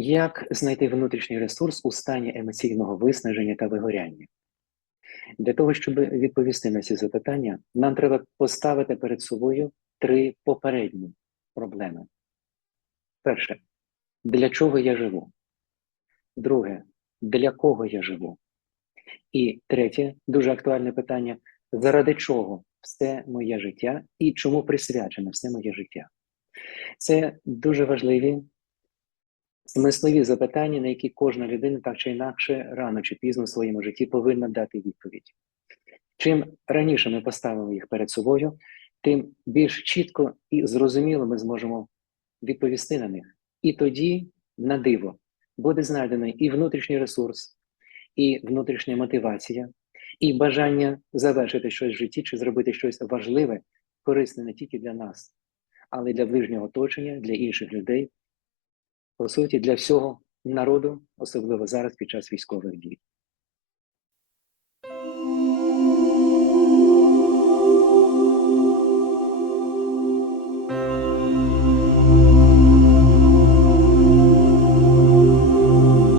Як знайти внутрішній ресурс у стані емоційного виснаження та вигоряння? Для того, щоб відповісти на ці запитання, нам треба поставити перед собою три попередні проблеми. Перше, для чого я живу? Друге, для кого я живу? І третє, дуже актуальне питання: заради чого все моє життя і чому присвячене все моє життя? Це дуже важливі смислові запитання, на які кожна людина так чи інакше рано чи пізно в своєму житті повинна дати відповідь. Чим раніше ми поставимо їх перед собою, тим більш чітко і зрозуміло ми зможемо відповісти на них. І тоді, на диво, буде знайдений і внутрішній ресурс, і внутрішня мотивація, і бажання завершити щось в житті чи зробити щось важливе, корисне не тільки для нас, але й для ближнього оточення, для інших людей, по суті, для всього народу, особливо зараз під час військових дій.